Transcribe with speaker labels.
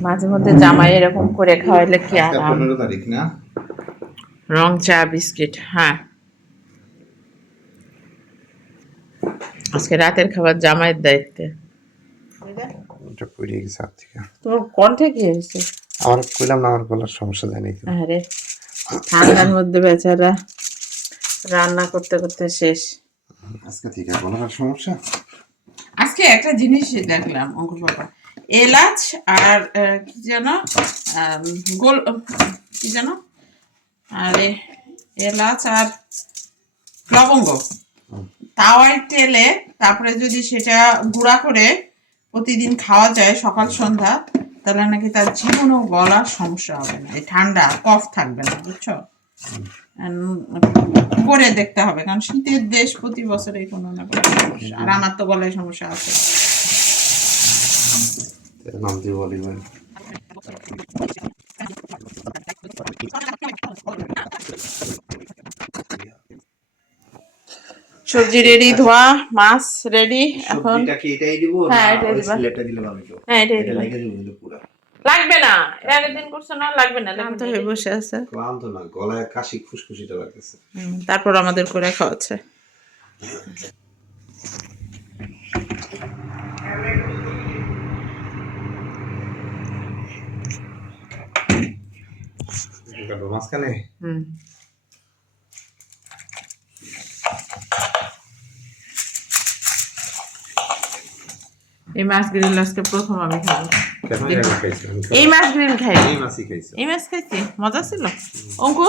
Speaker 1: মাঝে মধ্যে জামাই এরকম করে খাওয়াইলে কি আরাম?
Speaker 2: পনেরো তারিখ না?
Speaker 1: রং চা বিস্কিট হ্যাঁ। আজকে রাতের খাবার জামাইয়ের দায়িত্বে।
Speaker 2: ওটা পড়িয়ে গেছে হাত থেকে।
Speaker 1: তোমার কণ্ঠে কি হয়েছে?
Speaker 2: আমার কইলাম না আমার গলার সমস্যা যায় নাকি
Speaker 1: আরে ঠান্ডার মধ্যে বেচারা রান্না করতে করতে শেষ।
Speaker 2: আজকে থেকে গলার সমস্যা?
Speaker 1: আজকে একটা জিনিস দেখলাম অঙ্কুর বাবা। এলাচ আর কি যেন গোল কি যেন, আরে, এলাচ আর লবঙ্গ। তাওয়ায় তেলে তারপরে যদি সেটা গুঁড়া করে প্রতিদিন খাওয়া যায় সকাল, সন্ধ্যা, তাহলে নাকি তার জীবনও গলার সমস্যা হবে না। এই ঠান্ডা, কফ থাকবে না, বুঝছ? করে দেখতে হবে, কারণ শীতের দেশ প্রতি বছরে কোনো না কোনো সমস্যা। আর আমার তো গলায় সমস্যা আছে।
Speaker 2: নাম দিয়ে বলি ভাই।
Speaker 1: সবজি রেডি ধোয়া মাছ রেডি এখন
Speaker 3: কি এটাই দিব
Speaker 1: হ্যাঁ, এটাই
Speaker 3: ওই
Speaker 1: দিবা।
Speaker 3: দিলে ভালো
Speaker 1: হ্যাঁ এটাই
Speaker 3: এটা লাগে দিব কিন্তু
Speaker 1: লাগবে না। এর আগের দিন করছ না লাগবে না ক্লান্ত হয়ে বসে আছে।
Speaker 2: ক্লান্ত না গলায় কাশি ফুসকুশিটা লাগতেছে।
Speaker 1: তারপর আমাদের করে খাওয়াচ্ছে
Speaker 2: কাটো মাঝখানে
Speaker 1: হুম এই মাছ গ্রিল আজকে প্রথম আমি খাব। এই মাছ গ্রিল খাই।
Speaker 2: এই মাছই খাইছি।
Speaker 1: এই মাছ খাইছি মজা ছিল? অঙ্কু